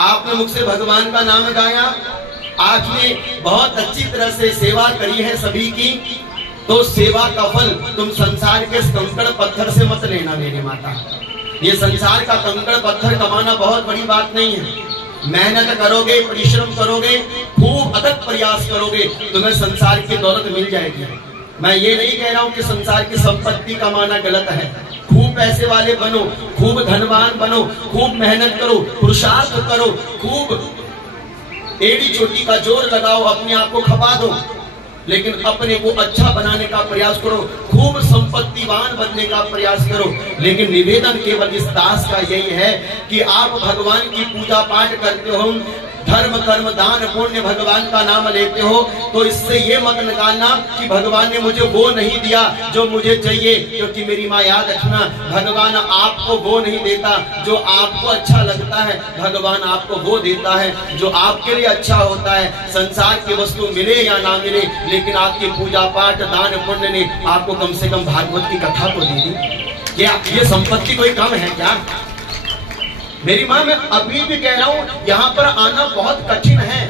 आपने मुख से भगवान का नाम गाया, आपने बहुत अच्छी तरह से सेवा करी है सभी की, तो सेवा का फल तुम संसार के कंकड़ पत्थर से मत लेना मेरी माता। ये संसार का कंकड़ पत्थर कमाना बहुत बड़ी बात नहीं है। मेहनत करोगे, परिश्रम करोगे, खूब अथक प्रयास करोगे, तुम्हें संसार की दौलत मिल जाएगी। मैं ये नहीं कह रहा हूं कि संसार की संपत्ति कमाना गलत है। खूब पैसे वाले बनो, खूब धनवान बनो, खूब मेहनत करो, पुरुषार्थ करो, खूब एड़ी चोटी का जोर लगाओ, अपने आप को खपा दो, लेकिन अपने को अच्छा बनाने का प्रयास करो, खूब संपत्तिवान बनने का प्रयास करो। लेकिन निवेदन केवल इस दास का यही है कि आप भगवान की पूजा पाठ करते हो, धर्म कर्म दान पुण्य भगवान का नाम लेते हो, तो इससे ये मत निकालना कि भगवान ने मुझे वो नहीं दिया जो मुझे चाहिए, क्योंकि मेरी माँ याद रखना, भगवान आपको वो नहीं देता जो आपको अच्छा लगता है, भगवान आपको वो देता है जो आपके लिए अच्छा होता है। संसार की वस्तु मिले या ना मिले, लेकिन आपकी पूजा पाठ दान पुण्य ने आपको कम से कम भागवत की कथा तो दे दी। ये संपत्ति कोई कम है क्या? मेरी माँ, मैं अभी भी कह रहा हूं, यहाँ पर आना बहुत कठिन है,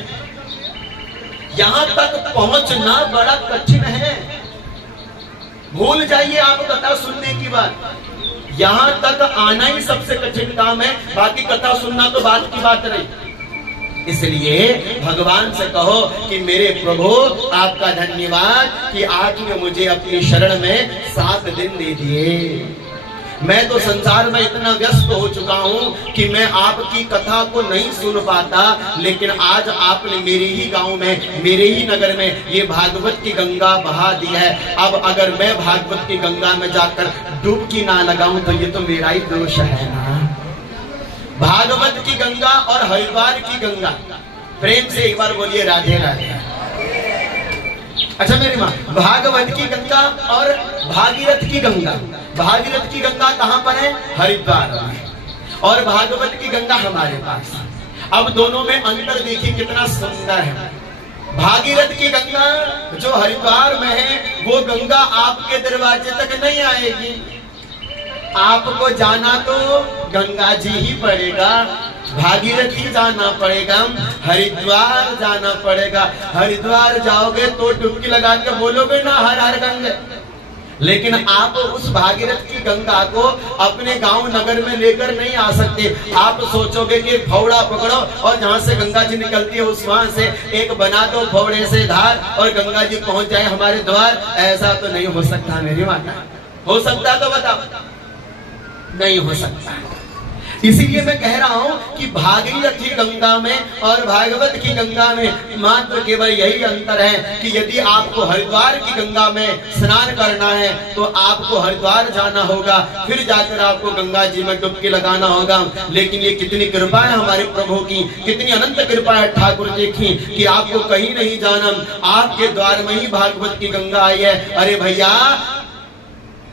यहाँ तक पहुंचना बड़ा कठिन है। भूल जाइए आप कथा सुनने की बात, यहाँ तक आना ही सबसे कठिन काम है, बाकी कथा सुनना तो बात की बात रही। इसलिए भगवान से कहो कि मेरे प्रभु आपका धन्यवाद कि आपने मुझे अपनी शरण में 7 दिन दे दिए। मैं तो संसार में इतना व्यस्त हो चुका हूँ कि मैं आपकी कथा को नहीं सुन पाता, लेकिन आज आपने मेरे ही गांव में, मेरे ही नगर में ये भागवत की गंगा बहा दी है। अब अगर मैं भागवत की गंगा में जाकर डुबकी ना लगाऊं तो ये तो मेरा ही दोष है ना। भागवत की गंगा और हरिद्वार की गंगा, प्रेम से एक बार बोलिए राधे राधे। अच्छा मेरी माँ, भागवत की गंगा और भागीरथ की गंगा, भागीरथ की गंगा कहाँ पर है? हरिद्वार में, और भागवत की गंगा हमारे पास। अब दोनों में अंतर देखिए कितना सुंदर है। भागीरथ की गंगा जो हरिद्वार में है, वो गंगा आपके दरवाजे तक नहीं आएगी, आपको जाना तो गंगा जी ही पड़ेगा, भागीरथी जाना पड़ेगा, हरिद्वार जाना पड़ेगा। हरिद्वार जाओगे तो डुबकी लगा के बोलोगे ना हर हर गंगे, लेकिन आप उस भागीरथ की गंगा को अपने गांव नगर में लेकर नहीं आ सकते। आप सोचोगे कि फावड़ा पकड़ो और जहां से गंगा जी निकलती है उस वहां से एक बना दो फावड़े से धार और गंगा जी पहुंच जाए हमारे द्वार। ऐसा तो नहीं हो सकता मेरी माता। हो सकता तो बताओ, नहीं हो सकता। इसीलिए मैं कह रहा हूं कि भागीरथ की गंगा में और भागवत की गंगा में मात्र केवल यही अंतर है कि यदि आपको हरिद्वार की गंगा में स्नान करना है तो आपको हरिद्वार जाना होगा, फिर जाकर आपको गंगा जी में डुबकी लगाना होगा। लेकिन ये कितनी कृपा है हमारे प्रभु की, कितनी अनंत कृपा है ठाकुर जी की कि आपको कहीं नहीं जाना, आपके द्वार में ही भागवत की गंगा आई है। अरे भैया,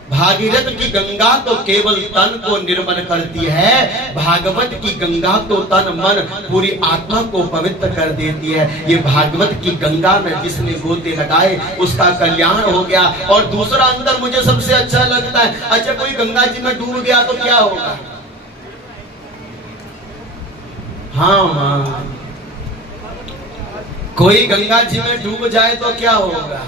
भागीरथ की गंगा तो केवल तन को निर्मल करती है, भागवत की गंगा तो तन मन पूरी आत्मा को पवित्र कर देती है। ये भागवत की गंगा में जिसने गोते लगाए उसका कल्याण हो गया। और दूसरा अंतर मुझे सबसे अच्छा लगता है, अच्छा कोई गंगा जी में डूब गया तो क्या होगा? हाँ, कोई गंगा जी में डूब जाए तो क्या होगा?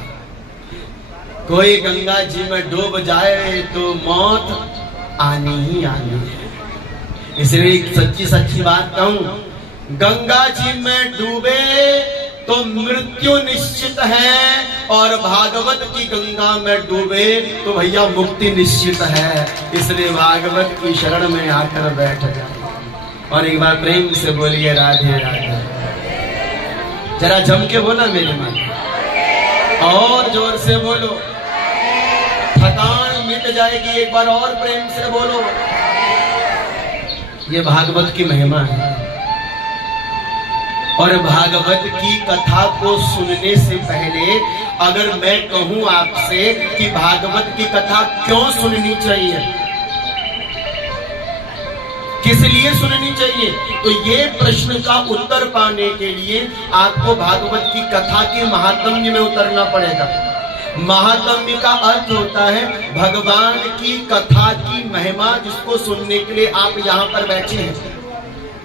कोई गंगा जी में डूब जाए तो मौत आनी ही आनी है। इसलिए सच्ची सच्ची बात कहूं, गंगा जी में डूबे तो मृत्यु निश्चित है, और भागवत की गंगा में डूबे तो भैया मुक्ति निश्चित है। इसलिए भागवत की शरण में आकर बैठ जाए और एक बार प्रेम से बोलिए राधे राधे। जरा जम के बोला मेरी माँ, और जोर से बोलो, थकान मिट जाएगी। एक बार और प्रेम से बोलो। ये भागवत की महिमा है, और भागवत की कथा को सुनने से पहले अगर मैं कहूं आपसे कि भागवत की कथा क्यों सुननी चाहिए, किस लिए सुननी चाहिए, तो ये प्रश्न का उत्तर पाने के लिए आपको भागवत की कथा के महात्म्य में उतरना पड़ेगा। महात्म्य का अर्थ होता है भगवान की कथा की महिमा, जिसको सुनने के लिए आप यहाँ पर बैठे हैं।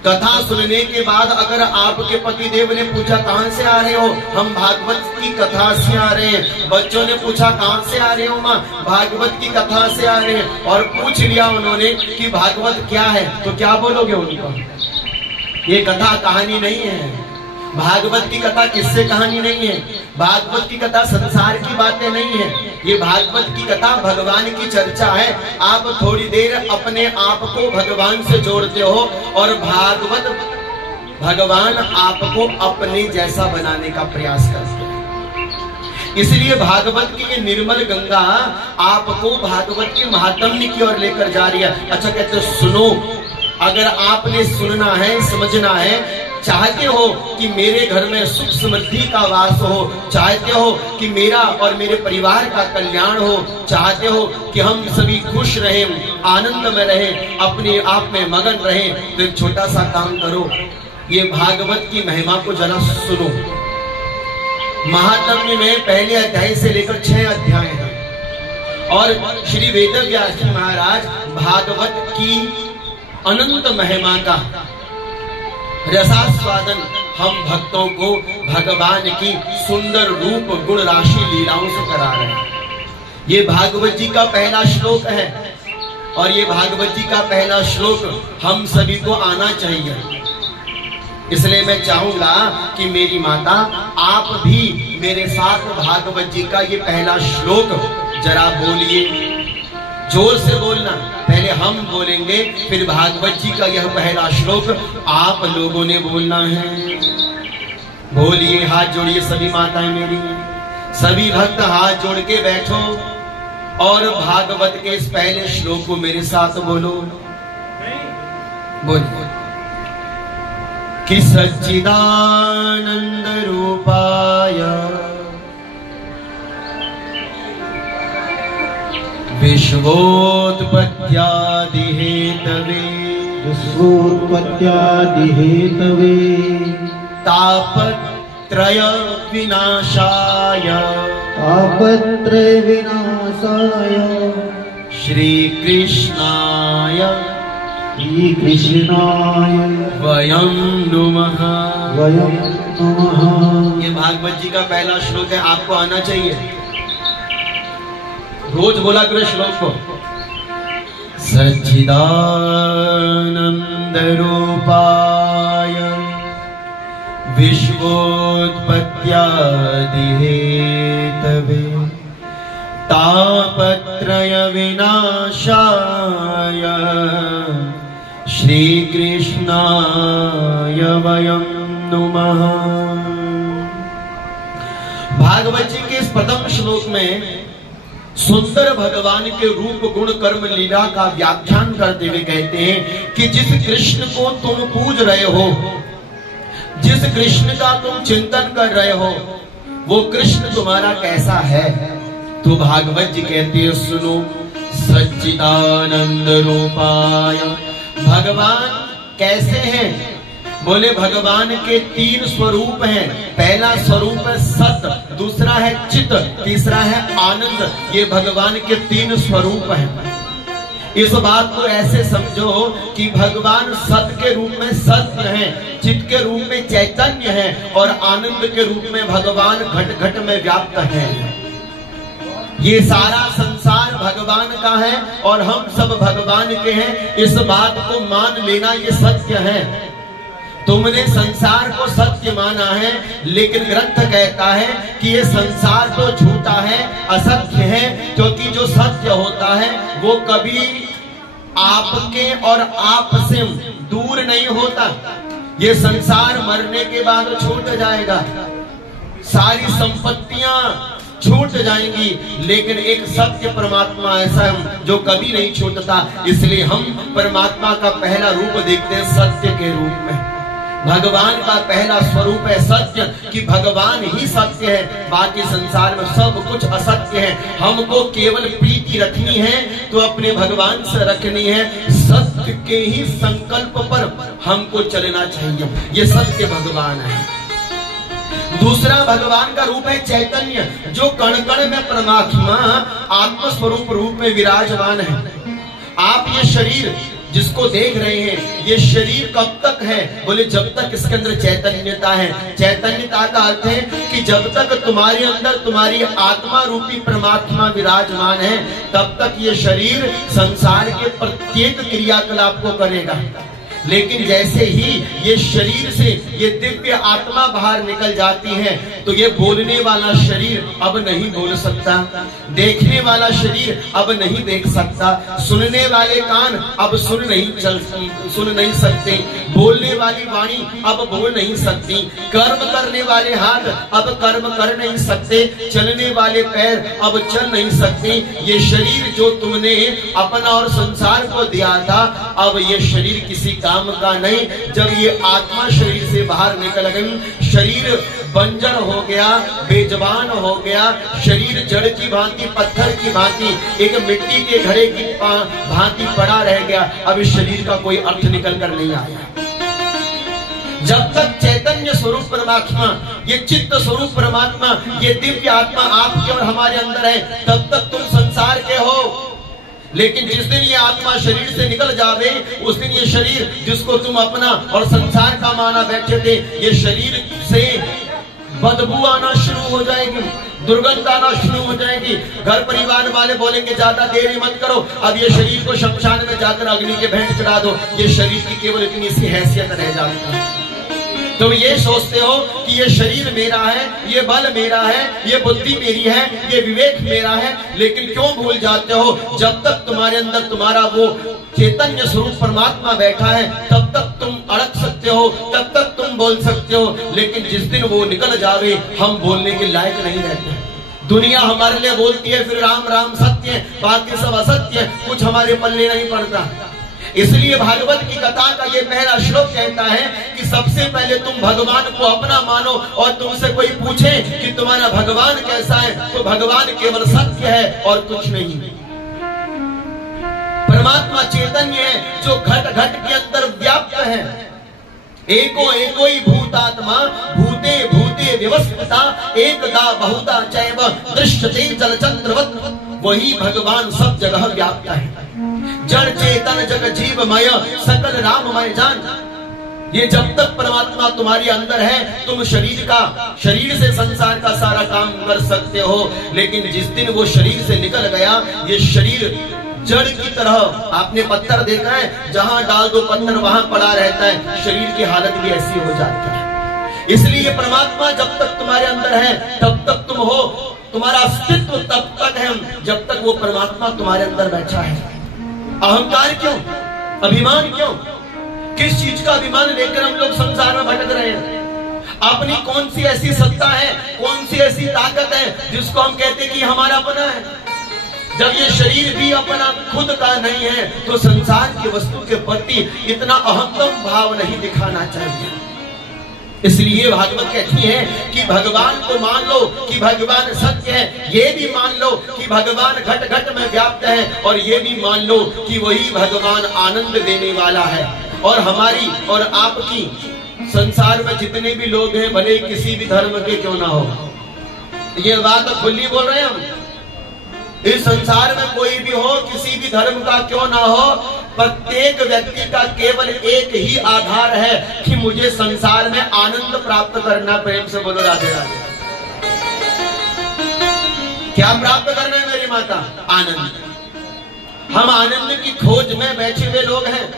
कथा सुनने के बाद अगर आपके पति देव ने पूछा कहां से आ रहे हो, हम भागवत की कथा से आ रहे हैं। बच्चों ने पूछा कहां से आ रहे हो माँ, भागवत की कथा से आ रहे हैं। और पूछ लिया उन्होंने कि भागवत क्या है, तो क्या बोलोगे उनको? ये कथा कहानी नहीं है। भागवत की कथा किससे कहानी नहीं है। भागवत की कथा संसार की बातें नहीं है। ये भागवत की कथा भगवान की चर्चा है। आप थोड़ी देर अपने आप को भगवान से जोड़ते हो और भागवत भगवान आपको अपने जैसा बनाने का प्रयास करते हैं। इसलिए भागवत की ये निर्मल गंगा आपको भागवत के महात्म्य की ओर लेकर जा रही है। अच्छा कहते सुनो, अगर आपने सुनना है, समझना है, चाहते हो कि मेरे घर में सुख समृद्धि का वास हो, चाहते हो कि मेरा और मेरे परिवार का कल्याण हो, चाहते हो कि हम सभी खुश रहें, आनंद में रहें, अपने आप में मगन रहें, तो एक छोटा सा काम करो, ये भागवत की महिमा को जरा सुनो। महात्म्य में पहले अध्याय से लेकर 6 अध्याय हैं और श्री वेदव्यास जी महाराज भागवत की अनंत महिमा का रसास्वादन हम भक्तों को भगवान की सुंदर रूप गुण राशि लीलाओं से करा रहे हैं। ये भागवत जी का पहला श्लोक है और ये भागवत जी का पहला श्लोक हम सभी को आना चाहिए। इसलिए मैं चाहूंगा कि मेरी माता आप भी मेरे साथ भागवत जी का ये पहला श्लोक जरा बोलिए, जोर से बोलना। पहले हम बोलेंगे, फिर भागवत जी का यह पहला श्लोक आप लोगों ने बोलना है। बोलिए, हाथ जोड़िए सभी माताएं मेरी, सभी भक्त हाथ जोड़ के बैठो और भागवत के इस पहले श्लोक को मेरे साथ बोलो। बोलिए कि सच्चिदानंद रूपाय विश्वोत्पत्त्यादि हेतवे तापत्रय विनाशाय श्री कृष्णाय वयं नुमः। ये भागवत जी का पहला श्लोक है, आपको आना चाहिए। रोज बोला करो श्लोक को। सच्चिदानंद रूपाय विश्वोत्पत्त्यादि हेतवे तापत्रय विनाशाय श्री कृष्णाय वयं नुमः। भागवत जी के इस प्रथम श्लोक में सुंदर भगवान के रूप गुण कर्म लीला का व्याख्यान करते हुए कहते हैं कि जिस कृष्ण को तुम पूज रहे हो, जिस कृष्ण का तुम चिंतन कर रहे हो, वो कृष्ण तुम्हारा कैसा है। तो भागवत जी कहते हैं सुनो, सच्चिदानंद रूपाय। भगवान कैसे हैं? बोले भगवान के 3 स्वरूप हैं। पहला स्वरूप है सत, दूसरा है चित, तीसरा है आनंद। ये भगवान के 3 स्वरूप हैं। इस बात को ऐसे समझो कि भगवान सत के रूप में सत्य हैं, चित के रूप में चैतन्य है और आनंद के रूप में भगवान घट घट में व्याप्त है। ये सारा संसार भगवान का है और हम सब भगवान के हैं। इस बात को मान लेना ये सत्य है। तुमने संसार को सत्य माना है, लेकिन ग्रंथ कहता है कि ये संसार तो झूठा है, असत्य है, क्योंकि जो सत्य होता है वो कभी आपके और आप से दूर नहीं होता। ये संसार मरने के बाद छूट जाएगा, सारी संपत्तियां छूट जाएंगी, लेकिन एक सत्य परमात्मा ऐसा है जो कभी नहीं छूटता। इसलिए हम परमात्मा का पहला रूप देखते हैं सत्य के रूप में। भगवान का पहला स्वरूप है सत्य, कि भगवान ही सत्य है, बाकी संसार में सब कुछ असत्य है। हमको केवल प्रीति रखनी है तो अपने भगवान से रखनी है। सत्य के ही संकल्प पर हमको चलना चाहिए। ये सत्य भगवान है। दूसरा भगवान का रूप है चैतन्य, जो कण कण में परमात्मा आत्मस्वरूप रूप में विराजमान है। आप ये शरीर जिसको देख रहे हैं, ये शरीर कब तक है? बोले जब तक इसके अंदर चैतन्यता है। चैतन्यता का अर्थ है कि जब तक तुम्हारे अंदर तुम्हारी आत्मा रूपी परमात्मा विराजमान है, तब तक ये शरीर संसार के प्रत्येक क्रियाकलाप को करेगा। लेकिन जैसे ही ये शरीर से ये दिव्य आत्मा बाहर निकल जाती है, तो ये बोलने वाला शरीर अब नहीं बोल सकता, देखने वाला शरीर अब नहीं देख सकता, सुनने वाले कान अब सुन नहीं सकते, बोलने वाली वाणी अब बोल नहीं सकती, कर्म करने वाले हाथ अब कर्म कर नहीं सकते, चलने वाले पैर अब चल नहीं सकते। ये शरीर जो तुमने अपना और संसार को दिया था, अब ये शरीर किसी काम का नहीं। जब ये आत्मा शरीर से बाहर निकल गई, शरीर बंजर हो गया, बेजबान हो गया, शरीर जड़ की भांति, पत्थर की भांति, एक मिट्टी के घड़े की भांति पड़ा रह गया। अब इस शरीर का कोई अर्थ निकल कर नहीं आया। जब तक चैतन्य स्वरूप परमात्मा, ये चित्त स्वरूप परमात्मा, ये दिव्य आत्मा आपके और हमारे अंदर है, तब तक तुम संसार के हो। लेकिन जिस दिन ये आत्मा शरीर से निकल जावे, उस दिन ये शरीर जिसको तुम अपना और संसार का माना बैठे थे, ये शरीर से बदबू आना शुरू हो जाएगी, दुर्गंध आना शुरू हो जाएगी। घर परिवार वाले बोलेंगे ज्यादा देरी मत करो, अब ये शरीर को शमशान में जाकर अग्नि के भेंट चढ़ा दो। ये शरीर की केवल इतनी सी हैसियत रह जाती है। तुम ये सोचते हो कि ये शरीर मेरा है, ये बल मेरा है, ये बुद्धि मेरी है, ये विवेक मेरा है, लेकिन क्यों भूल जाते हो? जब तक तुम्हारे अंदर तुम्हारा वो चैतन्य स्वरूप परमात्मा बैठा है, तब तक तुम अड़क सकते हो, तब तक तुम बोल सकते हो। लेकिन जिस दिन वो निकल जावे, हम बोलने के लायक नहीं रहते। दुनिया हमारे लिए बोलती है, फिर राम राम सत्य है, बाकी सब असत्य है, कुछ हमारे पल्ले नहीं पड़ता। इसलिए भागवत की कथा का ये पहला श्लोक कहता है कि सबसे पहले तुम भगवान को अपना मानो, और तुमसे कोई पूछे कि तुम्हारा भगवान कैसा है, तो भगवान केवल सत्य है और कुछ नहीं। परमात्मा चैतन्य है जो घट घट के अंदर व्याप्त है। एको एको ही भूतात्मा भूते भूते व्यवस्थिता एकदा बहुता चैव दृश्यते जलचंद्रवत्। वही भगवान सब जगह व्याप्त है। जड़ चेतन जग जीवमय सकल राममय जान। ये जब तक परमात्मा तुम्हारे अंदर है, तुम शरीर से संसार का सारा काम कर सकते हो। लेकिन जिस दिन वो शरीर से निकल गया, ये शरीर जड़ की तरह, आपने पत्थर देखा है, जहां डाल दो पत्थर वहां पड़ा रहता है। शरीर की हालत भी ऐसी हो जाती है। इसलिए परमात्मा जब तक तुम्हारे अंदर है, तब तक तुम हो। तुम्हारा अस्तित्व तब तक है जब तक वो परमात्मा तुम्हारे अंदर बैठा है। अहंकार क्यों, अभिमान क्यों? किस चीज का अभिमान लेकर हम लोग संसार में भटक रहे हैं? अपनी कौन सी ऐसी सत्ता है, कौन सी ऐसी ताकत है जिसको हम कहते कि हमारा अपना है? जब ये शरीर भी अपना खुद का नहीं है, तो संसार की वस्तु के प्रति इतना अहंतम भाव नहीं दिखाना चाहिए। इसलिए भागवत कहती है कि भगवान को मान लो कि भगवान सत्य है, ये भी मान लो कि भगवान घट घट में व्याप्त है, और ये भी मान लो कि वही भगवान आनंद देने वाला है। और हमारी और आपकी संसार में जितने भी लोग हैं, भले किसी भी धर्म के क्यों ना हो, ये बात खुली बोल रहे हैं हम। इस संसार में कोई भी हो, किसी भी धर्म का क्यों ना हो, प्रत्येक व्यक्ति का केवल एक ही आधार है कि मुझे संसार में आनंद प्राप्त करना। प्रेम से बोलो राधे राधे। क्या प्राप्त करना है मेरी माता? आनंद। हम आनंद की खोज में बैठे हुए लोग हैं,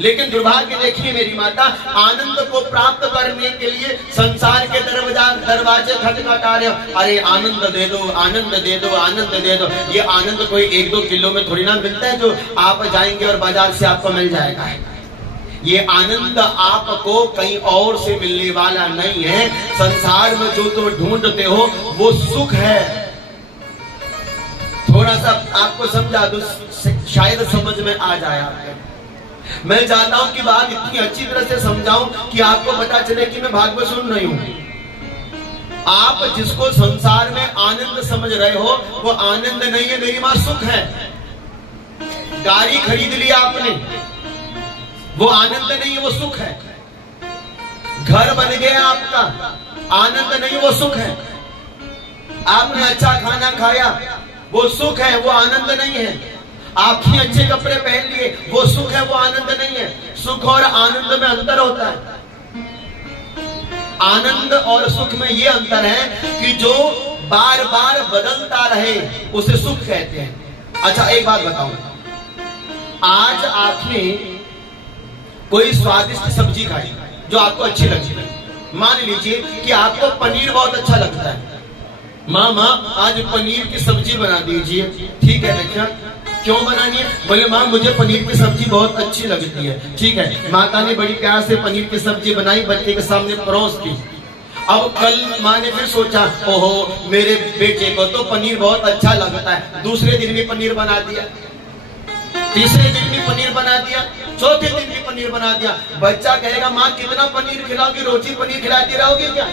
लेकिन दुर्भाग्य देखिए मेरी माता, आनंद को प्राप्त करने के लिए संसार के दरवाजे खटखटा रहे हो। अरे आनंद दे दो, आनंद दे दो, आनंद दे दो। ये आनंद कोई 1-2 किलो में थोड़ी ना मिलता है जो आप जाएंगे और बाजार से आपको मिल जाएगा। ये आनंद आपको कहीं और से मिलने वाला नहीं है। संसार में जो तुम ढूंढते हो वो सुख है। थोड़ा सा आपको समझा दो, शायद समझ में आ जाए आपको। मैं चाहता हूं कि बात इतनी अच्छी तरह से समझाऊं कि आपको पता चले कि मैं भागवत सुन रही हूं। आप जिसको संसार में आनंद समझ रहे हो, वो आनंद नहीं है मेरी मां, सुख है। गाड़ी खरीद लिया आपने, वो आनंद नहीं है, वो सुख है। घर बन गया आपका, आनंद नहीं, वो सुख है। आपने अच्छा खाना खाया, वो सुख है, वो आनंद नहीं है। आंखें अच्छे कपड़े पहन लिए, वो सुख है, वो आनंद नहीं है। सुख और आनंद में अंतर होता है। आनंद और सुख में ये अंतर है कि जो बार बार बदलता रहे उसे सुख कहते हैं। अच्छा एक बात बताऊं, आज आपने कोई स्वादिष्ट सब्जी खाई जो आपको अच्छी लगी, मान लीजिए कि आपको पनीर बहुत अच्छा लगता है, माँ आज पनीर की सब्जी बना दीजिए। ठीक है बेटा, क्यों बनानी है? बोले माँ मुझे पनीर की सब्जी बहुत अच्छी लगती है। ठीक है, माता ने बड़ी प्यार से पनीर की सब्जी बनाई, बच्चे के सामने परोस दी। अब कल माँ ने फिर सोचा, ओहो मेरे बेटे को तो पनीर बहुत अच्छा लगता है, दूसरे दिन भी पनीर बना दिया, तीसरे दिन भी पनीर बना दिया, चौथे दिन भी पनीर बना दिया। बच्चा कहेगा माँ कितना पनीर खिलाओगी, रोजी पनीर खिलाती रहोगी क्या?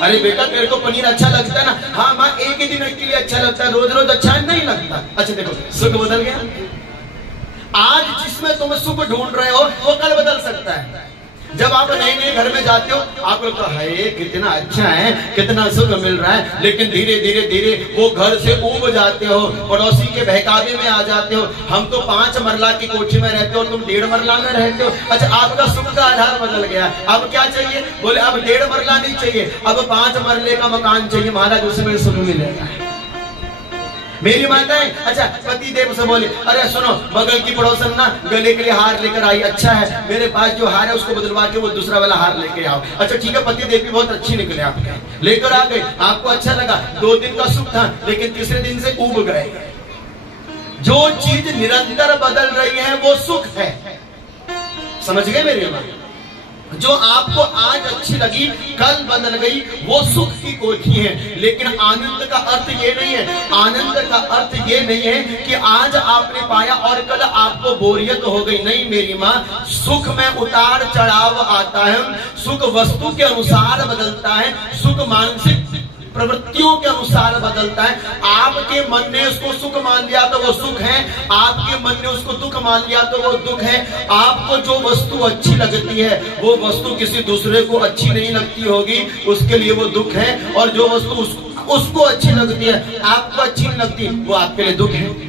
अरे बेटा तेरे को पनीर अच्छा लगता है ना? हाँ माँ एक ही दिन के लिए अच्छा लगता है, रोज रोज अच्छा नहीं लगता। अच्छा देखो सुख बदल गया। आज जिसमें तुम सुख ढूंढ रहे हो वो कल बदल सकता है। जब आप नए नए घर में जाते हो आप लोग तो है कितना अच्छा है, कितना सुख मिल रहा है, लेकिन धीरे धीरे धीरे वो घर से ऊब जाते हो, पड़ोसी के बहकावे में आ जाते हो। हम तो 5 मरला की कोठी में रहते हो, तुम 1.5 मरला में रहते हो। अच्छा आपका सुख का आधार बदल गया। अब क्या चाहिए? बोले अब 1.5 मरला नहीं चाहिए, अब 5 मरले का मकान चाहिए महाराज, उसमें सुख मिलेगा। मेरी माता है, अच्छा पति देव से बोले अरे सुनो बगल की पड़ोसन ना गले के लिए हार लेकर आई, अच्छा है मेरे पास जो हार है उसको बदलवा के वो दूसरा वाला हार लेके आओ। अच्छा ठीक है, पति देव भी बहुत अच्छी निकले आपके, लेकर आ गए, आपको अच्छा लगा, 2 दिन का सुख था, लेकिन तीसरे दिन से ऊब गए। जो चीज निरंतर बदल रही है वो सुख है। समझ गए मेरी बात? जो आपको आज अच्छी लगी कल बदल गई वो सुख की कोठी है। लेकिन आनंद का अर्थ ये नहीं है, आनंद का अर्थ ये नहीं है कि आज आपने पाया और कल आपको बोरियत हो गई। नहीं मेरी माँ, सुख में उतार चढ़ाव आता है, सुख वस्तु के अनुसार बदलता है, सुख मानसिक प्रवृत्तियों के अनुसार बदलता है। आपके मन ने उसको सुख मान लिया तो वो सुख है, आपके मन ने उसको दुख मान लिया तो वो दुख है। आपको जो वस्तु अच्छी लगती है वो वस्तु किसी दूसरे को अच्छी नहीं लगती होगी, उसके लिए वो दुख है। और जो वस्तु उसको अच्छी लगती है आपको अच्छी नहीं लगती, वो आपके लिए दुख है।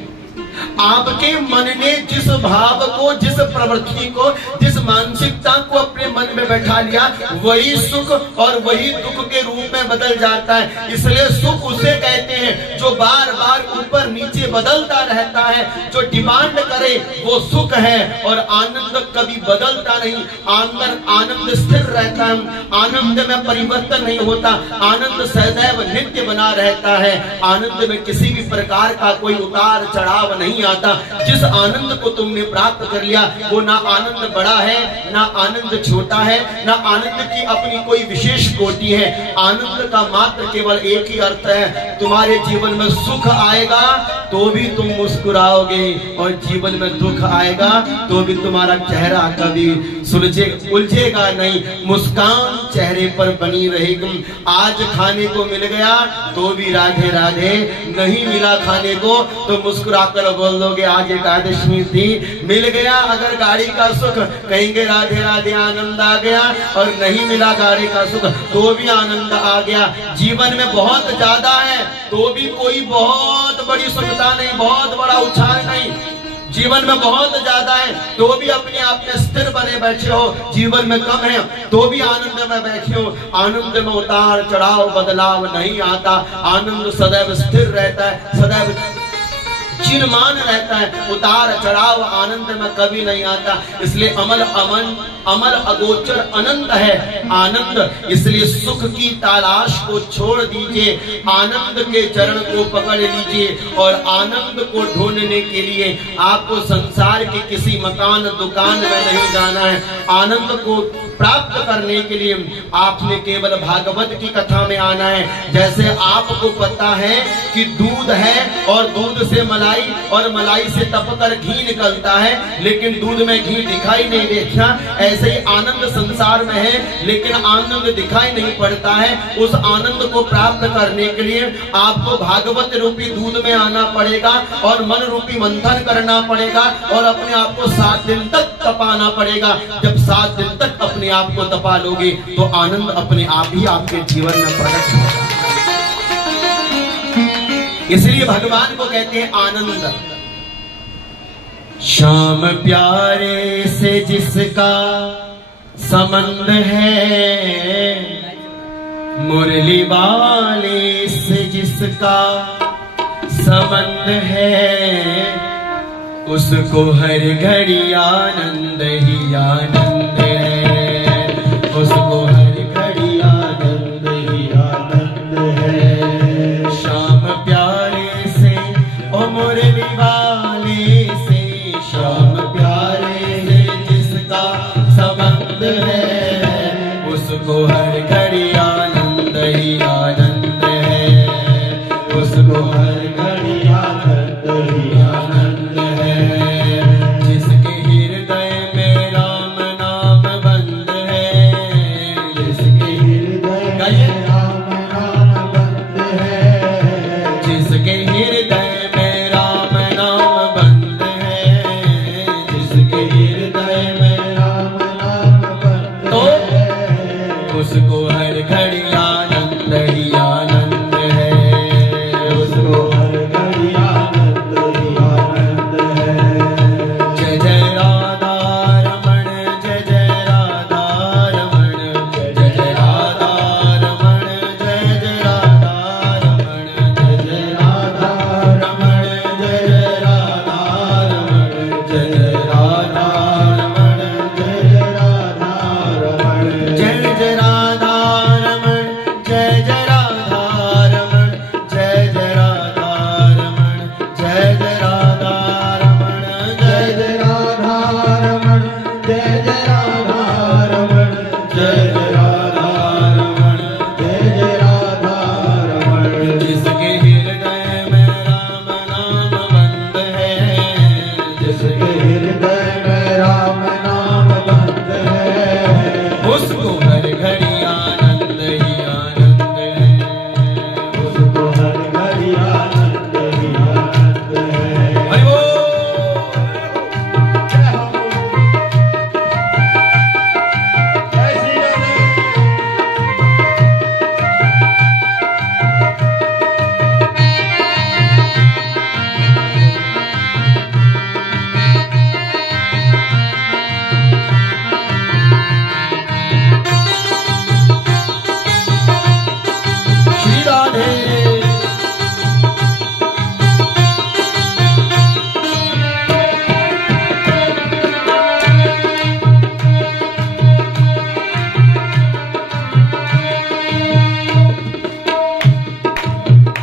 आपके मन ने जिस भाव को, जिस प्रवृत्ति को, जिस मानसिकता को अपने मन में बैठा लिया वही सुख और वही दुख के रूप में बदल जाता है। इसलिए सुख उसे कहते हैं जो बार बार ऊपर नीचे बदलता रहता है, जो डिमांड करे वो सुख है। और आनंद कभी बदलता नहीं, आनंद स्थिर रहता है, आनंद में परिवर्तन नहीं होता, आनंद सदैव नित्य बना रहता है। आनंद में किसी भी प्रकार का कोई उतार चढ़ाव नहीं आता। जिस आनंद को तुमने प्राप्त कर लिया वो ना आनंद बड़ा है ना आनंद छोटा है, ना आनंद की अपनी कोई विशेष कोटि है। आनंद का मात्र केवल एक ही अर्थ है, तुम्हारे जीवन में सुख आएगा तो भी तुम मुस्कुराओगे और जीवन में दुख आएगा तो भी तुम्हारा चेहरा कभी उलझेगा नहीं, मुस्कान चेहरे पर बनी रहेगी। आज खाने को मिल गया तो भी राधे राधे, नहीं मिला खाने को तो मुस्कुरा कर बोल दोगे आज एकादशी थी। मिल गया अगर गाड़ी का सुख कहेंगे राधे राधे आनंद आ गया, और नहीं मिला गाड़ी का सुख तो भी आनंद आ गया। जीवन में बहुत ज्यादा है तो भी कोई बहुत बड़ी सुखता नहीं, बहुत बड़ा उछाल नहीं। जीवन में बहुत ज्यादा है तो भी अपने आप में स्थिर बने बैठे हो, जीवन में कम है तो भी आनंद में बैठे हो। आनंद में उतार चढ़ाव बदलाव नहीं आता, आनंद सदैव स्थिर रहता है, सदैव चिरमान रहता है, उतार चढ़ाव आनंद में कभी नहीं आता। इसलिए अमल अगोचर अनंत है आनंद। इसलिए सुख की तलाश को छोड़ दीजिए, आनंद के चरण को पकड़ लीजिए। और आनंद को ढूंढने के लिए आपको संसार के किसी मकान दुकान में नहीं जाना है। आनंद को प्राप्त करने के लिए आपने केवल भागवत की कथा में आना है। जैसे आपको पता है कि दूध है और दूध से मलाई और मलाई से तपकर घी निकलता है, लेकिन दूध में घी दिखाई नहीं देता, ऐसे ही आनंद संसार में है लेकिन आनंद दिखाई नहीं पड़ता है। उस आनंद को प्राप्त करने के लिए आपको भागवत रूपी दूध में आना पड़ेगा और मन रूपी मंथन करना पड़ेगा और अपने आप को 7 दिन तक तपाना पड़ेगा। जब 7 दिन तक अपने आप को तपा लोगे तो आनंद अपने आप ही आपके जीवन में प्रकट होगा। इसलिए भगवान को कहते हैं आनंद। श्याम प्यारे से जिसका संबंध है, मुरली वाले से जिसका संबंध है, उसको हर घड़ी आनंद ही आनंद है, उसको हर घड़ी आनंद ही आनंद है। श्याम प्यारे से ओ मुरली वाले से, श्याम प्यारे से जिसका संबंध है, उसको हर घड़ी आनंद ही आनंद है, उसको हर घड़ी आनंद ही आनंद है। जिसके हृदय में राम नाम बंद है, जिसके हृदय में राम नाम बंद है, जिसके हृदय में राम नाम बंद है, जिसके हृदय में राम नाम बंद है, उसको हर घड़ी आनंद ही आनंद है, उसको हर घड़ी आनंद ही आनंद है। जय जय राधा रमण, जय जय राधा रमण, जय जय राधा रमण, जय जय राधा रमण, जय जय राधा रमण, जय जय राधा रमण, जय जय राधा रमण, जय जय राधा रमण, जय जय राधा रमण, जय जय राधा रमण, जय जय राधा रमण, जय जय राधा रमण, जय जय राधा रमण, जय जय राधा रमण, जय जय राधा रमण, जय जय राधा रमण। जिसके हृदय में राम नाम बंद है, जिसके हृदय में राम नाम बंद है, उसको हर घड़ी आनंद ही आनंद है, उसको हर घड़ी आनंद ही आनंद है। हरि बोल। जय श्री राधे। श्री राधे।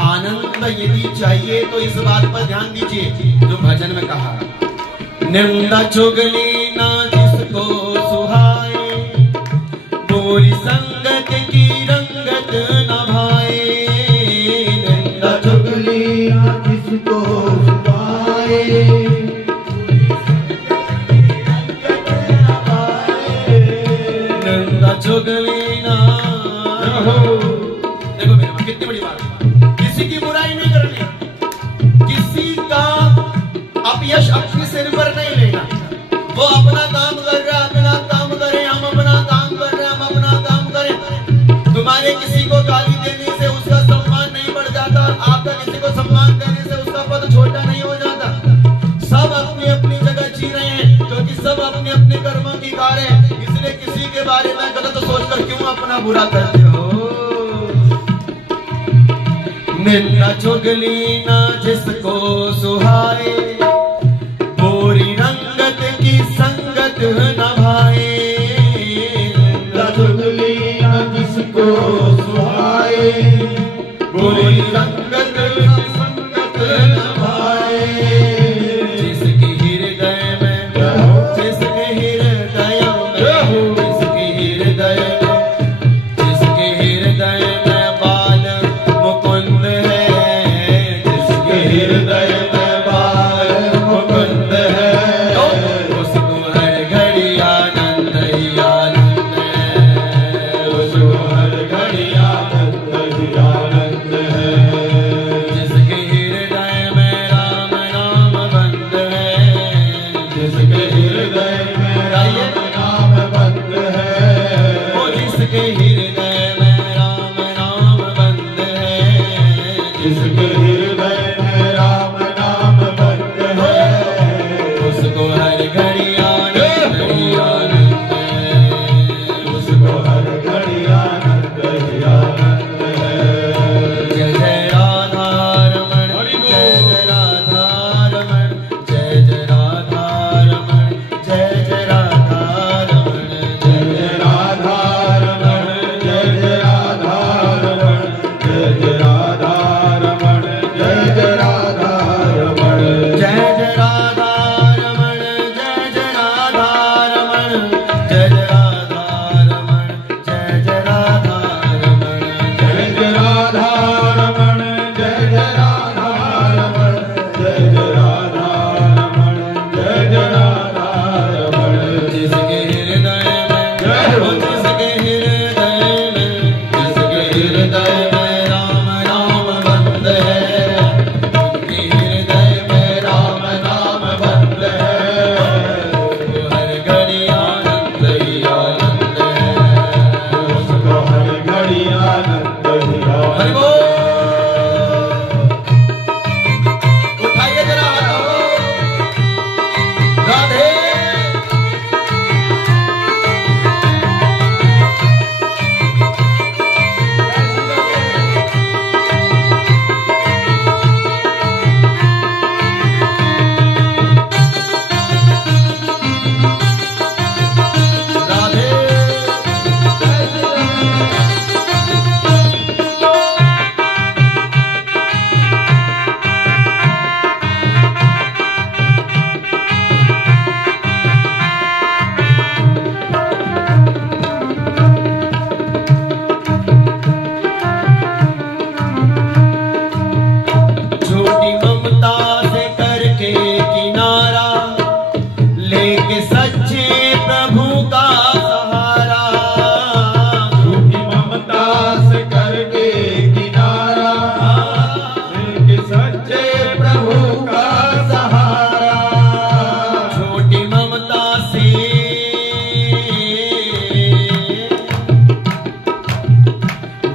आनंद यदि चाहिए तो इस बात पर ध्यान दीजिए जो भजन में कहा, निंदा चुगली ना जिसको सुहाए, बुरी संगत की रंगत न भाए, निंदा चुगली ना जिसको सुहाए, निंदा चुगली ना। देखो मेरे मां कितनी बड़ी बात है, किसी की बुराई नहीं करनी, किसी का अपयश अपने सिर पर नहीं लेना। वो अपना काम कर रहा है, अपना काम करें, हम अपना काम कर रहे हैं, हम अपना काम करें। तुम्हारे किसी को गाली देने से उसका सम्मान नहीं बढ़ जाता, आपका किसी को सम्मान देने से उसका पद छोटा नहीं हो जाता। सब अपनी अपनी जगह जी रहे हैं, क्योंकि सब अपने अपने कर्मों की कार है, इसलिए किसी के बारे में गलत सोचकर क्यों अपना बुरा करते हो। निंदा चुगली ना जिसको सुहाए, बुरी रंगत की संगत न भाए, निंदा चुगली ना जिसको सुहाए, बुरी रंगत की संगत न भाए। जिसके हृदय में, जिसके हृदय में, जिसके हृदय में, जिसके हृदय में बाल मुकुंद है, जिसके हृदय में बाल मुकुंद है, उसको हर घड़ी आनंद ही आनंद है, उसको हर घड़ी आनंद ही आनंद है। जिसके हृदय में राम नाम बंद है, जिसके हृदय में राम नाम बंद है, वो जिसके हृदय में राम नाम बंद है, जिसके हृदय में राम नाम बंद है, उसको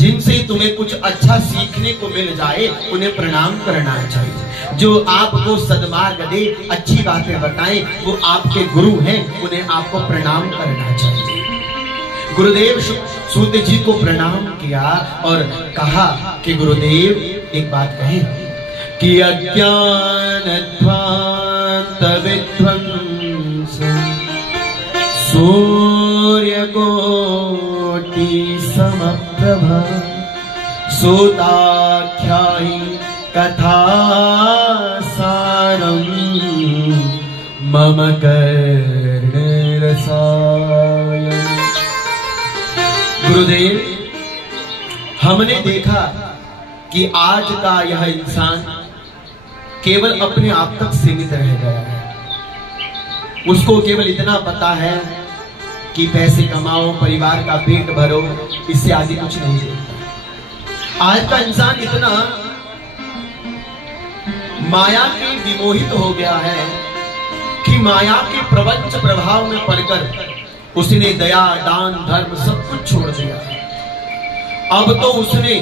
जिनसे तुम्हें कुछ अच्छा सीखने को मिल जाए उन्हें प्रणाम करना चाहिए। जो आपको सद्मार्ग दे, अच्छी बातें बताएं, वो आपके गुरु हैं, उन्हें आपको प्रणाम करना चाहिए। गुरुदेव सूत जी को प्रणाम किया और कहा कि गुरुदेव एक बात कहें कि अज्ञान विध्वंस सूर्य कोटि समप्रभा सूताख्यायी कथा सारम मम कर्णे रसायन। गुरुदेव, हमने देखा कि आज का यह इंसान केवल अपने आप तक सीमित रह गया है। उसको केवल इतना pता है कि पैसे कमाओ, परिवार का पेट भरो, इससे आगे कुछ नहीं देखता। आज का इंसान इतना माया के विमोहित हो गया है कि माया के प्रपंच प्रभाव में पड़कर उसने दया, दान, धर्म सब कुछ छोड़ दिया। अब तो उसने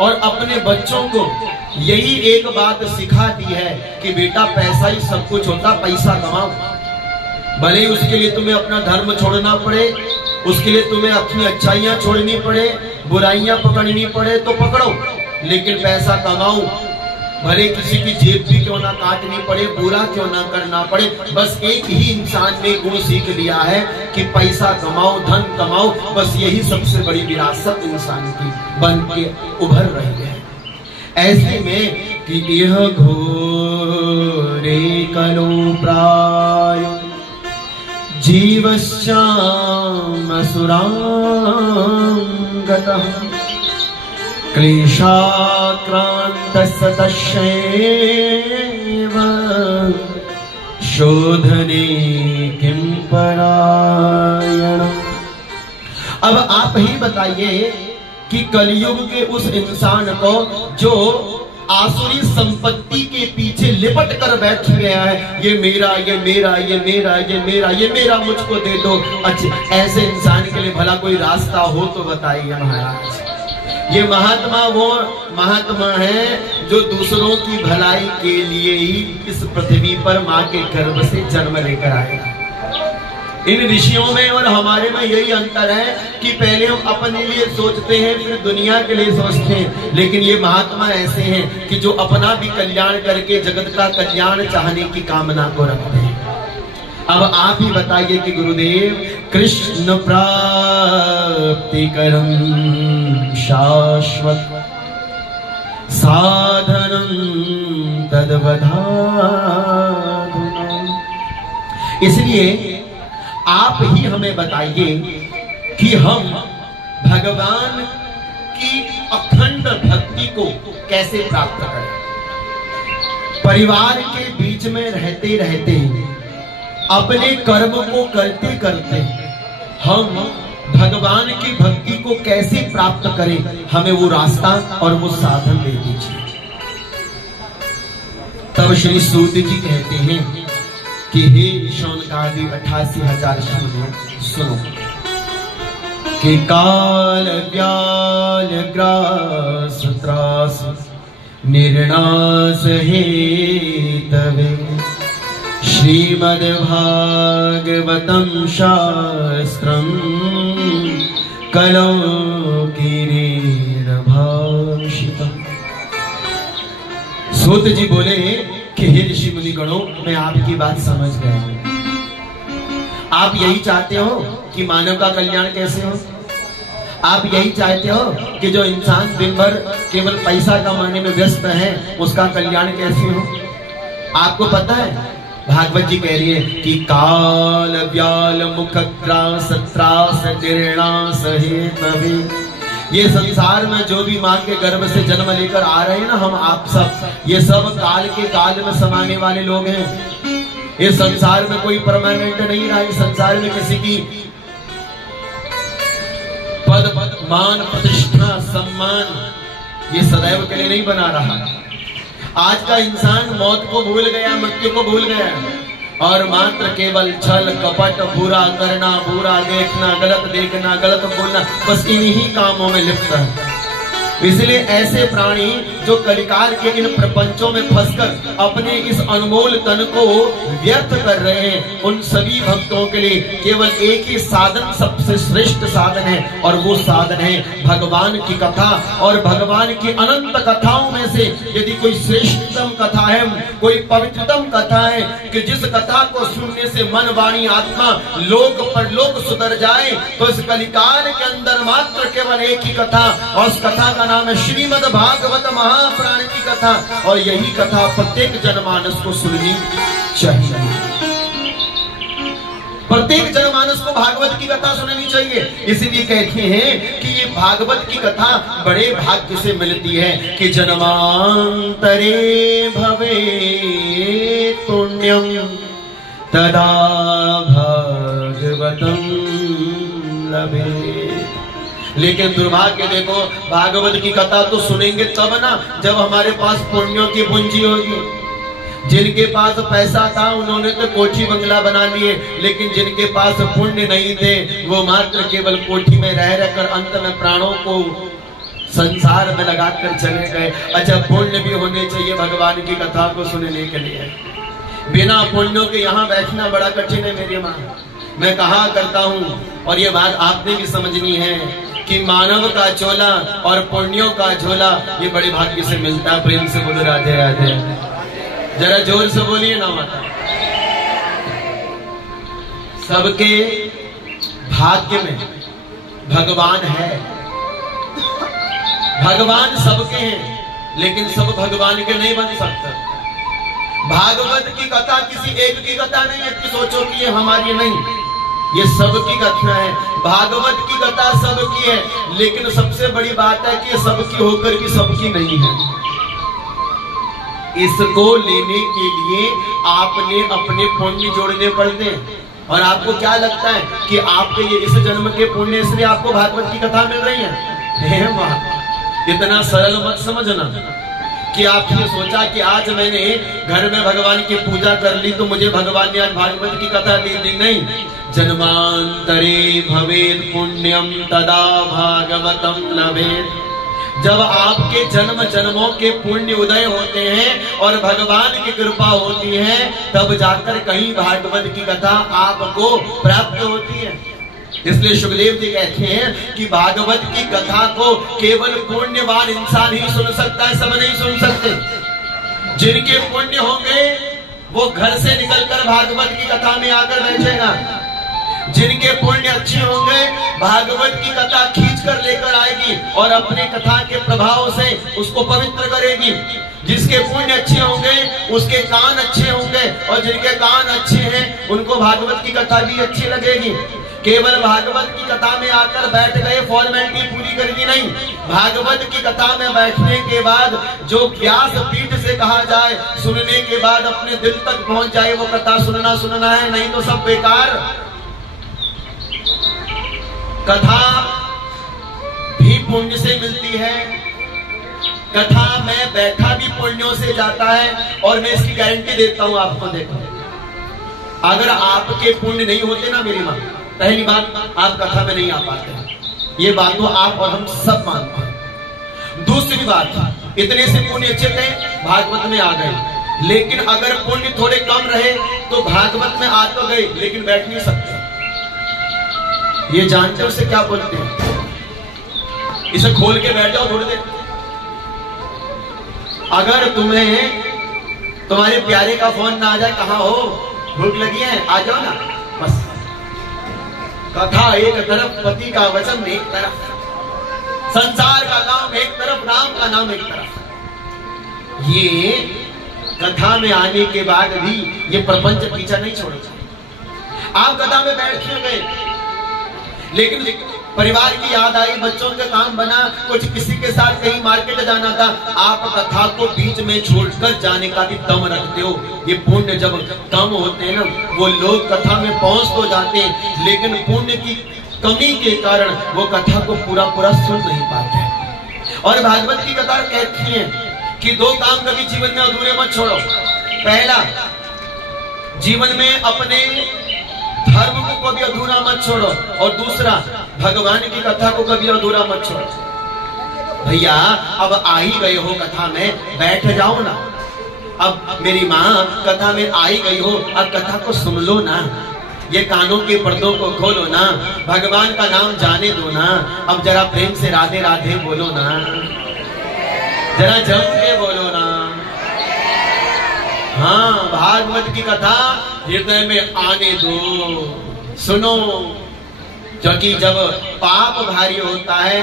और अपने बच्चों को यही एक बात सिखा दी है कि बेटा पैसा ही सब कुछ होता, पैसा कमाओ। भले ही उसके लिए तुम्हें अपना धर्म छोड़ना पड़े, उसके लिए तुम्हें अपनी अच्छाइयां छोड़नी पड़े, बुराइयां पकड़नी पड़े तो पकड़ो, लेकिन पैसा कमाओ। भले किसी की जेब भी क्यों ना काटनी पड़े, बुरा क्यों ना करना पड़े, बस एक ही इंसान ने गुण सीख लिया है कि पैसा कमाओ, धन कमाओ। बस यही सबसे बड़ी विरासत इंसान की बन के उभर रही है। ऐसे में कि यह घोरे कलो प्राय जीवश्चाम असुरांगतः क्लेशाक्रांत सतशैव शोधने किं परायणम्। अब आप ही बताइए कि कलयुग के उस इंसान को जो आसुरी संपत्ति के पीछे लिपट कर बैठ गया है, ये मेरा, ये मेरा, ये मेरा, ये मेरा, ये मेरा, मुझको दे दो। अच्छा, ऐसे इंसान के लिए भला कोई रास्ता हो तो बताइए महाराज। ये महात्मा वो महात्मा है जो दूसरों की भलाई के लिए ही इस पृथ्वी पर माँ के गर्भ से जन्म लेकर आएगा। इन ऋषियों में और हमारे में यही अंतर है कि पहले हम अपने लिए सोचते हैं, फिर दुनिया के लिए सोचते हैं। लेकिन ये महात्मा ऐसे हैं कि जो अपना भी कल्याण करके जगत का कल्याण चाहने की कामना को रखते हैं। अब आप ही बताइए कि गुरुदेव, कृष्ण प्राप्ति करम शाश्वत साधनम तद्वधाधुना। इसलिए आप ही हमें बताइए कि हम भगवान की अखंड भक्ति को कैसे प्राप्त करें। परिवार के बीच में रहते रहते, अपने कर्म को करते करते हम भगवान की भक्ति को कैसे प्राप्त करें, हमें वो रास्ता और वो साधन दे दीजिए। तब श्री सूत जी कहते हैं कि हे शौनकादि 88,000 सुनो कि काल व्याल ग्रास त्रास निर्णास हेतवे श्रीमद्भागवतं शास्त्रं कलौ गिरिर्भाषितम्। सूत जी बोले कि हे ऋषि मुनि गणों, मैं आपकी बात समझ गया हूं। आप यही चाहते हो कि मानव का कल्याण कैसे हो। आप यही चाहते हो कि जो इंसान दिन भर केवल पैसा कमाने में व्यस्त है, उसका कल्याण कैसे हो। आपको पता है, भागवत जी कह रही है कि काल व्याल मुख ग्रास त्रास निर्णास हेतवे। ये संसार में जो भी मां के गर्भ से जन्म लेकर आ रहे हैं ना, हम आप सब, ये सब काल के काल में समाने वाले लोग हैं। ये संसार में कोई परमानेंट नहीं रहा। इस संसार में किसी की पद मान प्रतिष्ठा सम्मान ये सदैव के लिए नहीं बना रहा। आज का इंसान मौत को भूल गया, मृत्यु को भूल गया और मात्र केवल छल कपट, बुरा करना, बुरा देखना, गलत देखना, गलत बोलना, बस इन्हीं कामों में लिप्त है। इसलिए ऐसे प्राणी जो कलिकाल के इन प्रपंचों में फंसकर अपने इस अनमोल तन को व्यर्थ कर रहे हैं, उन सभी भक्तों के लिए केवल एक ही साधन सबसे श्रेष्ठ साधन है, और वो साधन है भगवान की कथा। और भगवान की अनंत कथाओं में से यदि कोई श्रेष्ठतम कथा है, कोई पवित्रतम कथा है कि जिस कथा को सुनने से मन वाणी आत्मा लोक परलोक सुधर जाए, तो इस कलिकाल के अंदर मात्र केवल एक ही कथा, और उस कथा का नाम है श्रीमद् भागवत महापुराण की कथा। और यही कथा प्रत्येक जनमानस को सुननी चाहिए। प्रत्येक जनमानस को भागवत की कथा सुननी चाहिए। इसीलिए कहते हैं कि ये भागवत की कथा बड़े भाग्य से मिलती है कि जन्मांतरे भवे पुण्यम तदा भागवतम लभे। लेकिन दुर्भाग्य देखो, भागवत की कथा तो सुनेंगे तब ना जब हमारे पास पुण्यों की पूंजी होगी। जिनके पास पैसा था उन्होंने तो कोठी बंगला बना लिए, लेकिन जिनके पास पुण्य नहीं थे वो मात्र केवल कोठी में रह रहकर अंत में प्राणों को संसार में लगाकर चले गए। अच्छा, पुण्य भी होने चाहिए भगवान की कथा को सुनने के लिए। बिना पुण्यों के यहाँ बैठना बड़ा कठिन है मेरी माँ। मैं कहा करता हूँ, और ये बात आपने भी समझनी है कि मानव का चोला और पुण्यों का झोला ये बड़े भाग्य से मिलता है। प्रेम से बोलो राधे राधे, जरा जोर से बोलिए ना माता। सबके भाग्य में भगवान है, भगवान सबके हैं, लेकिन सब भगवान के नहीं बन सकते। भागवत की कथा किसी एक की कथा नहीं है कि सोचो कि ये हमारी नहीं, ये सबकी कथा है। भागवत की कथा सबकी है, लेकिन सबसे बड़ी बात है कि सबकी होकर भी सबकी नहीं है। इसको लेने के लिए आपने अपने पुण्य जोड़ने पड़ते हैं। और आपको क्या लगता है कि आपके ये इस जन्म के पुण्य इसलिए आपको भागवत की कथा मिल रही है? इतना सरल मत समझना कि आपने सोचा कि आज मैंने घर में भगवान की पूजा कर ली तो मुझे भगवान ने आज भागवत की कथा दे दी। नहीं, जन्मांतरे भवेत् पुण्यम तदा भागवतम लभेत्। जब आपके जन्म जन्मों के पुण्य उदय होते हैं और भगवान की कृपा होती है, तब जाकर कहीं भागवत की कथा आपको प्राप्त होती है। इसलिए सुखदेव जी कहते हैं कि भागवत की कथा को केवल पुण्यवान इंसान ही सुन सकता है, सब नहीं सुन सकते। जिनके पुण्य होंगे वो घर से निकलकर भागवत की कथा में आकर बैठेगा। जिनके पुण्य अच्छे होंगे भागवत की कथा खींच कर लेकर आएगी और अपने कथा के प्रभाव से उसको पवित्र करेगी। जिसके पुण्य अच्छे होंगे उसके कान अच्छे होंगे, और जिनके कान अच्छे हैं उनको भागवत की कथा भी अच्छी लगेगी। केवल भागवत की कथा में आकर बैठ गए, फॉर्मेलिटी पूरी कर दी नहीं। भागवत की कथा में बैठने के बाद जो व्यास पीठ से कहा जाए, सुनने के बाद अपने दिल तक पहुंच जाए, वो कथा सुनना है, नहीं तो सब बेकार। कथा भी पुण्य से मिलती है, कथा में बैठा भी पुण्यों से जाता है। और मैं इसकी गारंटी देता हूं आपको। देखो, अगर आपके पुण्य नहीं होते ना मेरी मां, पहली बात आप कथा में नहीं आ पाते, ये बात तो आप और हम सब मानते हैं। दूसरी बात, इतने से पुण्य अच्छे थे भागवत में आ गए, लेकिन अगर पुण्य थोड़े कम रहे तो भागवत में आ तो गए लेकिन बैठ नहीं सकते। ये जानते हो उसे क्या बोलते हैं? इसे खोल के बैठ जाओ थोड़ी देर। अगर तुम्हें तुम्हारे प्यारे का फोन ना आ जाए, कहाँ हो, भूख लगी है, आ जाओ ना, बस। कथा एक तरफ, पति का वचन एक तरफ, संसार का काम एक तरफ, राम का नाम एक तरफ। ये कथा में आने के बाद भी ये प्रपंच पीछा नहीं छोड़ेगा। आप कथा में बैठ गए, लेकिन परिवार की याद आई, बच्चों का काम बना, कुछ किसी के साथ कहीं मार्केट जाना था, आप कथा को बीच में छोड़कर जाने का भी दम रखते हो। ये पुण्य जब कम होते हैं ना, वो लोग कथा में पहुंच तो जाते हैं, लेकिन पुण्य की कमी के कारण वो कथा को पूरा सुन नहीं पाते। और भागवत की कथा कहती है कि दो काम कभी जीवन में अधूरे मत छोड़ो। पहला, जीवन में अपने धर्म को कभी अधूरा मत छोड़ो, और दूसरा, भगवान की कथा को कभी अधूरा मत छोड़ो। भैया अब आ ही गए हो कथा में, बैठ जाओ ना। अब मेरी माँ कथा में आ ही गई हो, अब कथा को सुन लो ना, ये कानों के पर्दों को खोलो ना, भगवान का नाम जाने दो ना। अब जरा प्रेम से राधे राधे बोलो ना, जरा जम के बोलो ना। हाँ, भागवत की कथा हृदय में आने दो, सुनो। क्योंकि जब पाप भारी होता है,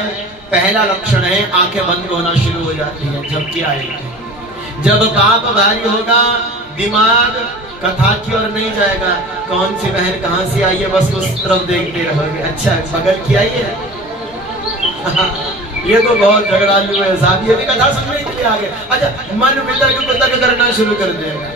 पहला लक्षण है आंखें बंद होना शुरू हो जाती है, झपकी आएगी। जब पाप भारी होगा, दिमाग कथा की ओर नहीं जाएगा। कौन सी बहन कहां से आई है, बस उस तरफ देखते रहोगे। अच्छा, बगल की आई है ये तो बहुत झगड़ालू है साहब, ये भी कथा सुनने के लिए आ गए। अच्छा, मन वितर्क कुतर्क करना शुरू कर देगा।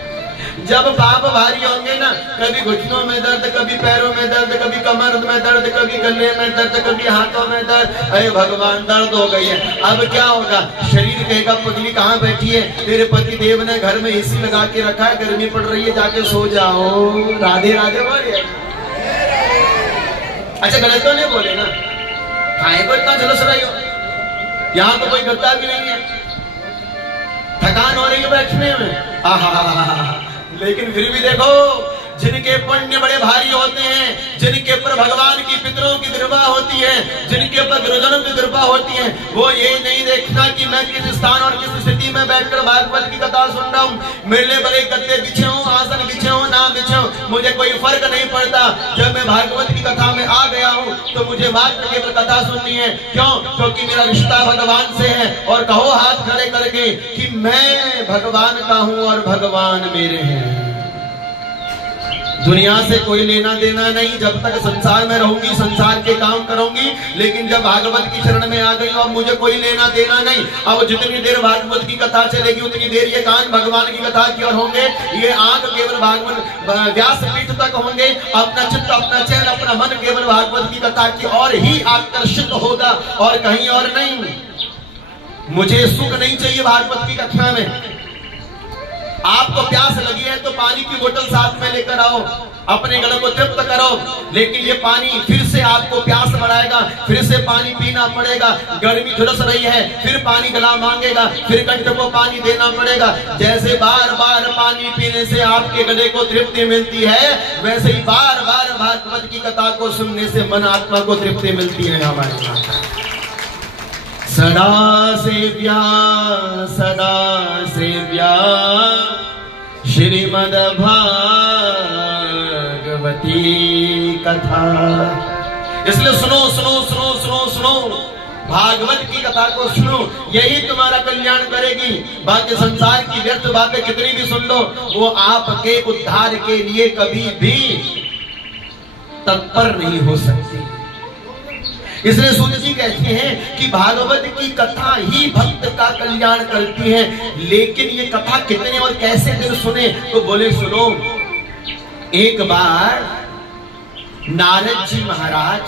जब पाप भारी होंगे ना, कभी घुटनों में दर्द, कभी पैरों में दर्द, कभी कमर में दर्द, कभी गले में दर्द, कभी हाथों में दर्द। अरे भगवान, दर्द हो गई है। अब क्या होगा? शरीर कहेगा पगली कहाँ बैठी है, तेरे पति देव ने घर में एसी लगा के रखा है, गर्मी पड़ रही है, जाके सो जाओ। राधे राधे बोलिए। अच्छा, गलत तो नहीं बोले ना? खाए को इतना झुलस रही हो, यहाँ तो कोई गद्दा भी नहीं है, थकान हो रही है बैठने में। आहा, लेकिन फिर भी देखो, जिनके पुण्य बड़े भारी होते हैं, जिनके ऊपर भगवान की पितरों की कृपा होती है, जिनके ऊपर गुरुजनों की कृपा होती है, वो ये नहीं देखता कि मैं किस स्थान और किस स्थिति में बैठकर भागवत की कथा सुन रहा हूँ। मेरे बड़े गद्दे बिछे हो, आसन बिछे हो, ना बिछे हो, मुझे कोई फर्क नहीं पड़ता। जब मैं भागवत की कथा में आ गया हूँ तो मुझे मात्र केवल कथा सुननी है। क्यों? क्योंकि मेरा रिश्ता भगवान से है। और कहो हाथ खड़े करके कि मैं भगवान का हूँ और भगवान मेरे हैं। दुनिया से कोई लेना देना नहीं, जब तक संसार में रहूंगी संसार के काम करूंगी, लेकिन जब भागवत की शरण में आ गई अब मुझे कोई लेना देना नहीं। अब जितनी देर भागवत की कथा चलेगी उतनी देर ये कान भगवान की कथा की ओर होंगे, ये आंख केवल भागवत व्यासपीठ तक होंगे। अपना चित्त, अपना चैन, अपना मन केवल भागवत की कथा की ओर ही आकर्षित होगा और कहीं और नहीं। मुझे सुख नहीं चाहिए भागवत की कथा में। आपको प्यास लगी है तो पानी की बोतल साथ में लेकर आओ, अपने गले को तृप्त करो, लेकिन ये पानी फिर से आपको प्यास बढ़ाएगा, फिर से पानी पीना पड़ेगा। गर्मी झुलस रही है, फिर पानी गला मांगेगा, फिर कंठ को पानी देना पड़ेगा। जैसे बार बार पानी पीने से आपके गले को तृप्ति मिलती है, वैसे ही बार बार भागवत की कथा को सुनने से मन आत्मा को तृप्ति मिलती है। हमारे साथ सदा सेव्या, सदा सेव्या श्रीमद् भागवती कथा। इसलिए सुनो सुनो सुनो सुनो सुनो, भागवत की कथा को सुनो, यही तुम्हारा कल्याण करेगी। बाकी संसार की व्यर्थ बातें कितनी भी सुन लो, वो आपके उद्धार के लिए कभी भी तत्पर नहीं हो सकती। इसलिए सूर्य जी कहते हैं कि भागवत की कथा ही भक्त का कल्याण करती है। लेकिन ये कथा कितने और कैसे दिन सुने? तो बोले सुनो, एक बार नारद जी महाराज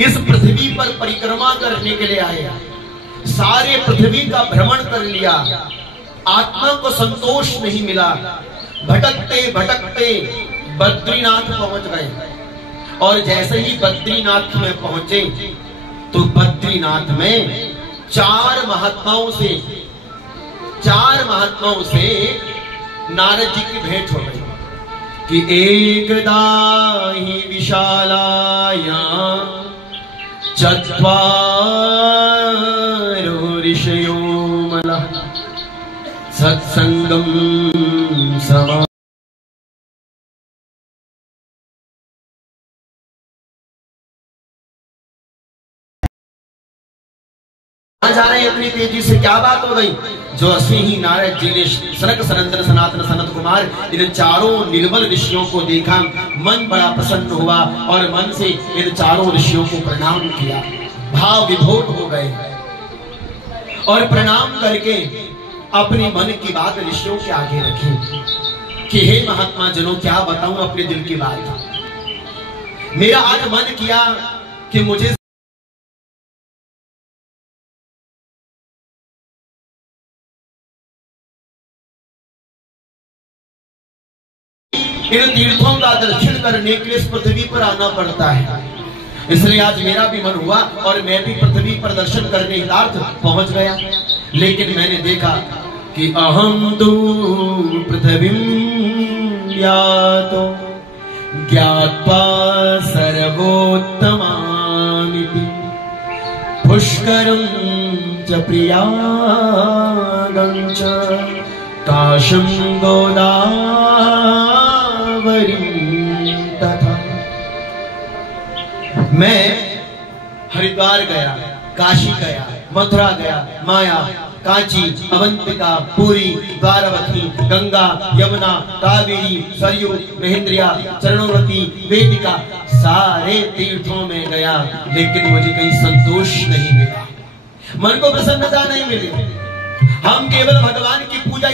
इस पृथ्वी पर परिक्रमा करने के लिए आए, सारे पृथ्वी का भ्रमण कर लिया, आत्मा को संतोष नहीं मिला, भटकते भटकते बद्रीनाथ पहुंच गए। और जैसे ही बद्रीनाथ में पहुंचे तो बद्रीनाथ में चार महात्माओं से नारद जी की भेंट हो गई कि एकदा ही विशालाया चत्वारो ऋषयो मलः सत्संगम समा। जा रहे हैं इतनी तेजी से, क्या बात हो गई? जो असी ही नारद जी ने सनक सनंदन सनातन सनत कुमार इन चारों निर्मल ऋषियों को देखा, मन बड़ा प्रसन्न हुआ और मन से इन चारों ऋषियों को प्रणाम किया, भाव विभोर हो गए और प्रणाम करके अपनी मन की बात ऋषियों के आगे रखी कि हे महात्मा जनों, क्या बताऊं अपने दिल की बात। मेरा आज मन किया कि मुझे इन तीर्थों का दर्शन करने के लिए इस पृथ्वी पर आना पड़ता है। इसलिए आज मेरा भी मन हुआ और मैं भी पृथ्वी पर दर्शन करने हितार्थ पहुंच गया। लेकिन मैंने देखा कि अहम तु पृथ्वीं यातो ज्ञात्वा सर्वोत्तमामिति पुष्करं च प्रियागं च काशीं गोदावरीं तथा। मैं हरिद्वार गया, काशी गया, मथुरा गया, माया, कांची, अवंतिका, पुरी, द्वारवती, गंगा, यमुना, कावेरी, सरयू, महेंद्रिया, चरणोवती, वेदिका, सारे तीर्थों में गया, लेकिन मुझे कहीं संतोष नहीं मिला, मन को प्रसन्नता नहीं मिली। हम केवल भगवान की पूजा